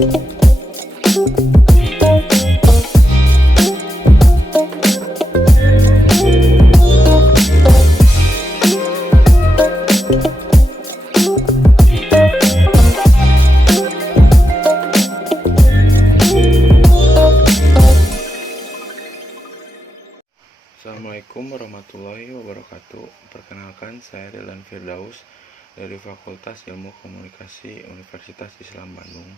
Assalamualaikum warahmatullahi wabarakatuh. Perkenalkan, saya Delan Firdaus dari Fakultas Ilmu Komunikasi Universitas Islam Bandung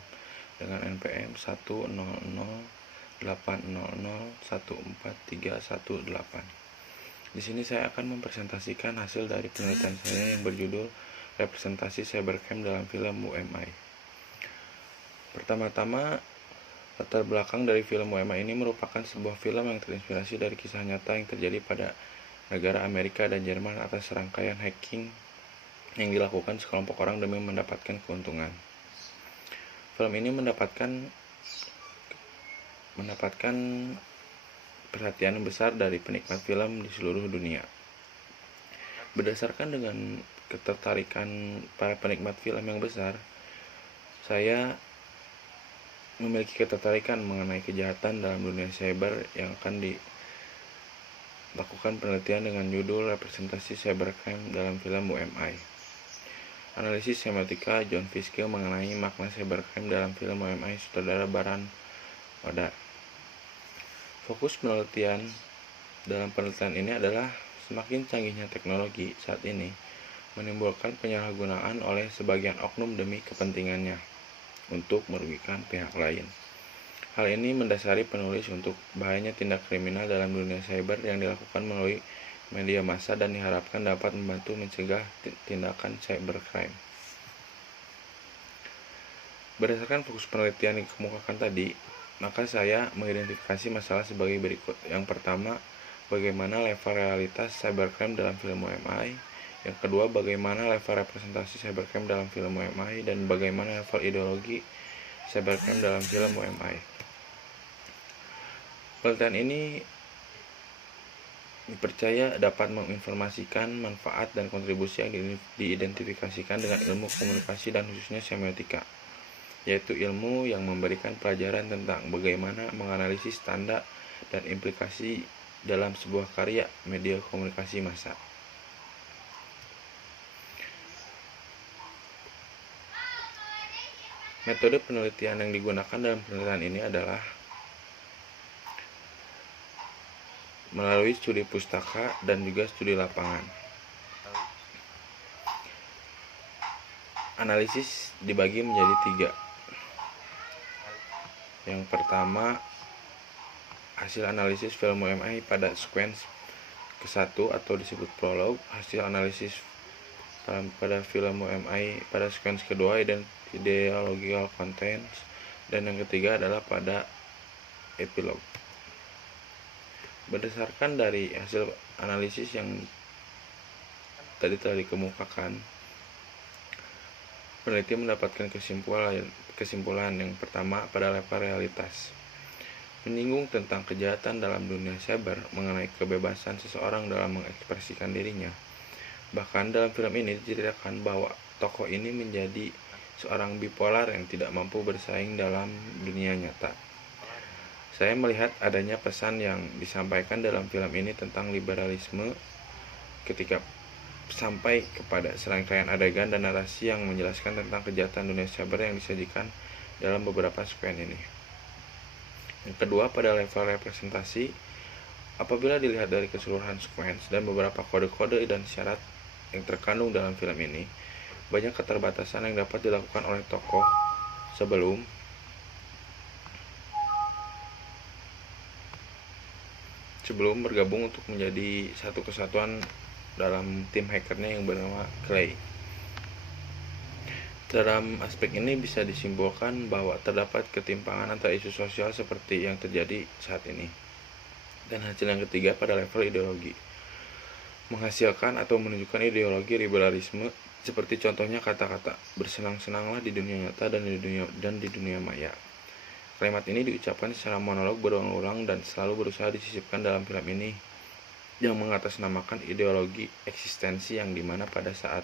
dengan NPM 10080014318. Di sini saya akan mempresentasikan hasil dari penelitian saya yang berjudul Representasi Cybercrime dalam Film UMI. Pertama-tama, latar belakang dari film UMI ini merupakan sebuah film yang terinspirasi dari kisah nyata yang terjadi pada negara Amerika dan Jerman atas serangkaian hacking yang dilakukan sekelompok orang demi mendapatkan keuntungan. Film ini mendapatkan perhatian besar dari penikmat film di seluruh dunia. Berdasarkan dengan ketertarikan para penikmat film yang besar, saya memiliki ketertarikan mengenai kejahatan dalam dunia cyber yang akan dilakukan penelitian dengan judul Representasi Cybercrime dalam Film UMI. Analisis semiotika John Fiske mengenai makna cybercrime dalam film UMI sutradara Baran Wada. Fokus penelitian dalam penelitian ini adalah semakin canggihnya teknologi saat ini menimbulkan penyalahgunaan oleh sebagian oknum demi kepentingannya untuk merugikan pihak lain. Hal ini mendasari penulis untuk bahayanya tindak kriminal dalam dunia cyber yang dilakukan melalui media massa dan diharapkan dapat membantu mencegah tindakan cybercrime. Berdasarkan fokus penelitian yang dikemukakan tadi, maka saya mengidentifikasi masalah sebagai berikut. Yang pertama, bagaimana level realitas cybercrime dalam film UMI. Yang kedua, bagaimana level representasi cybercrime dalam film UMI, dan bagaimana level ideologi cybercrime dalam film UMI. Penelitian ini dipercaya dapat menginformasikan manfaat dan kontribusi yang diidentifikasikan dengan ilmu komunikasi dan khususnya semiotika, yaitu ilmu yang memberikan pelajaran tentang bagaimana menganalisis tanda dan implikasi dalam sebuah karya media komunikasi massa. Metode penelitian yang digunakan dalam penelitian ini adalah melalui studi pustaka dan juga studi lapangan. Analisis dibagi menjadi 3. Yang pertama, hasil analisis film UMI pada sequence ke-1 atau disebut prolog. Hasil analisis pada film UMI pada sequence kedua, ideological contents, dan yang ketiga adalah pada epilog. Berdasarkan dari hasil analisis yang tadi telah dikemukakan, peneliti mendapatkan kesimpulan yang pertama pada level realitas, menyinggung tentang kejahatan dalam dunia cyber mengenai kebebasan seseorang dalam mengekspresikan dirinya. Bahkan dalam film ini diceritakan bahwa tokoh ini menjadi seorang bipolar yang tidak mampu bersaing dalam dunia nyata. Saya melihat adanya pesan yang disampaikan dalam film ini tentang liberalisme ketika sampai kepada serangkaian adegan dan narasi yang menjelaskan tentang kejahatan dunia cyber yang disajikan dalam beberapa sequence ini. Yang kedua, pada level representasi, apabila dilihat dari keseluruhan sequence dan beberapa kode-kode dan syarat yang terkandung dalam film ini, banyak keterbatasan yang dapat dilakukan oleh tokoh sebelum bergabung untuk menjadi satu kesatuan dalam tim hackernya yang bernama Clay. Dalam aspek ini bisa disimpulkan bahwa terdapat ketimpangan antara isu sosial seperti yang terjadi saat ini. Dan hasil yang ketiga pada level ideologi, menghasilkan atau menunjukkan ideologi liberalisme, seperti contohnya kata-kata bersenang-senanglah di dunia nyata dan di dunia maya. Kalimat ini diucapkan secara monolog berulang-ulang dan selalu berusaha disisipkan dalam film ini, yang mengatasnamakan ideologi eksistensi yang dimana pada saat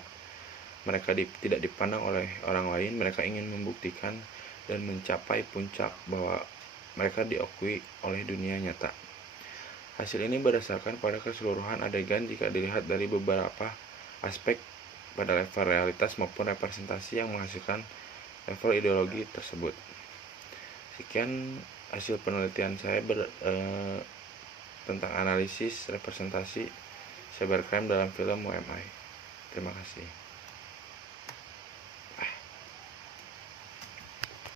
mereka tidak dipandang oleh orang lain, mereka ingin membuktikan dan mencapai puncak bahwa mereka diakui oleh dunia nyata. Hasil ini berdasarkan pada keseluruhan adegan jika dilihat dari beberapa aspek pada level realitas maupun representasi yang menghasilkan level ideologi tersebut. Sekian hasil penelitian saya tentang analisis representasi cybercrime dalam film WMI. Terima kasih.